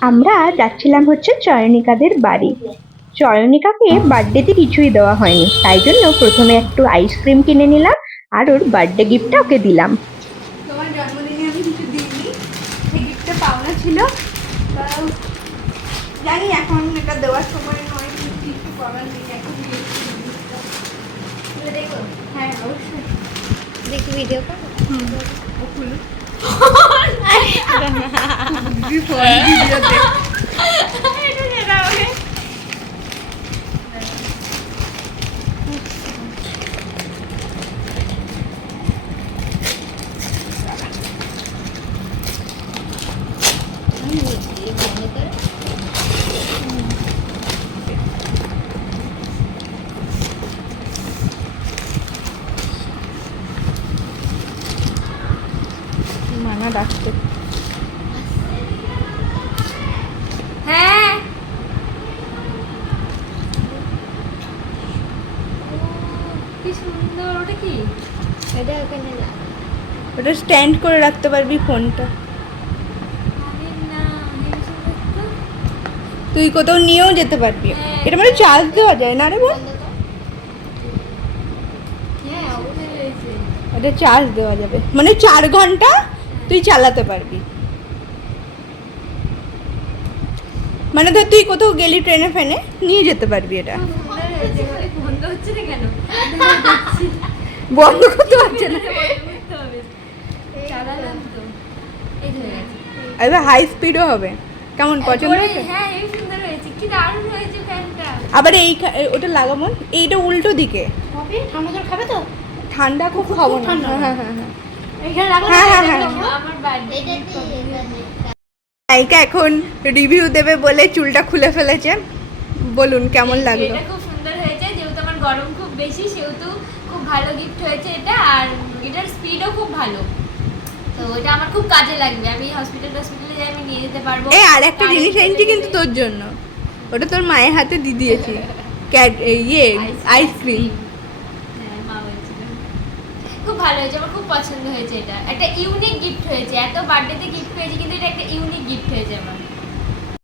আমরা যাচ্ছিলাম হচ্ছে চয়নিকাদের বাড়ি। চয়নিকাকে বার্থডেতে কিছুই দেওয়া হয়নি তাই জন্য প্রথমে একটু আইসক্রিম কিনে নিলাম আর ওর বার্থডে গিফটটা ওকে দিলাম। তোমার জন্মদিনে আমি কিছু দিইনি সেই গিফটটা পাওনা ছিল। তাও জানি এখন এটা দেওয়ার সময় নয় কিছু করার নেই এখন gift জিনিসটা। তুলে দেখো? হ্যাঁ অবশ্যই। দেখি ভিডিও কর ও মানা হ্যাঁ। কি সুন্দর ওটা কি? এটা ওখানে ওটা স্ট্যান্ড করে রাখতে পারবি ফোনটা তুই কোথাও নিয়েও যেতে পারবি। এটা মানে চার্জ দেওয়া যায় না রে বোন? এটা চার্জ দেওয়া যাবে। মানে চার ঘণ্টা তুই চালাতে পারবি। মানে ধর তুই কোথাও গেলি ট্রেনে ফেনে নিয়ে যেতে পারবি এটা। বন্ধ করতে পারছে না। এবার হাই স্পিডও হবে। কেমন পছন্দ হয়েছে? হ্যাঁ এই সুন্দর হয়েছে। ফ্যানটা। আবার এই ওটা লাগাবো? এইটা উল্টো দিকে। খাবে তো? ঠান্ডা খুব খাব না। হ্যাঁ হ্যাঁ হ্যাঁ হ্যাঁ, হ্যাঁ, হ্যাঁ। নায়িকা এখন রিভিউ দেবে বলে চুলটা খুলে ফেলেছে। বলুন কেমন লাগল? এটা খুব সুন্দর হয়েছে। যেহেতু আমার গরম খুব বেশি সেহেতু খুব ভালো গিফট হয়েছে এটা। আর এটার স্পিডও খুব ভালো। তো এটা আমার খুব কাজে লাগবে। আমি হসপিটাল হসপিটালে যাই আমি নিয়ে যেতে পারব। এই আর একটা জিনিস এনেছি কিন্তু তোর জন্য। ওটা তোর মায়ের হাতে দিয়ে দিয়েছি। ক্যাট ইয়ে আইসক্রিম হ্যাঁ খুব ভালো হয়েছে আমার খুব পছন্দ হয়েছে এটা। একটা ইউনিক গিফট হয়েছে। এত বার্থডেতে গিফট পেয়েছি কিন্তু এটা একটা ইউনিক গিফট হয়েছে আমার।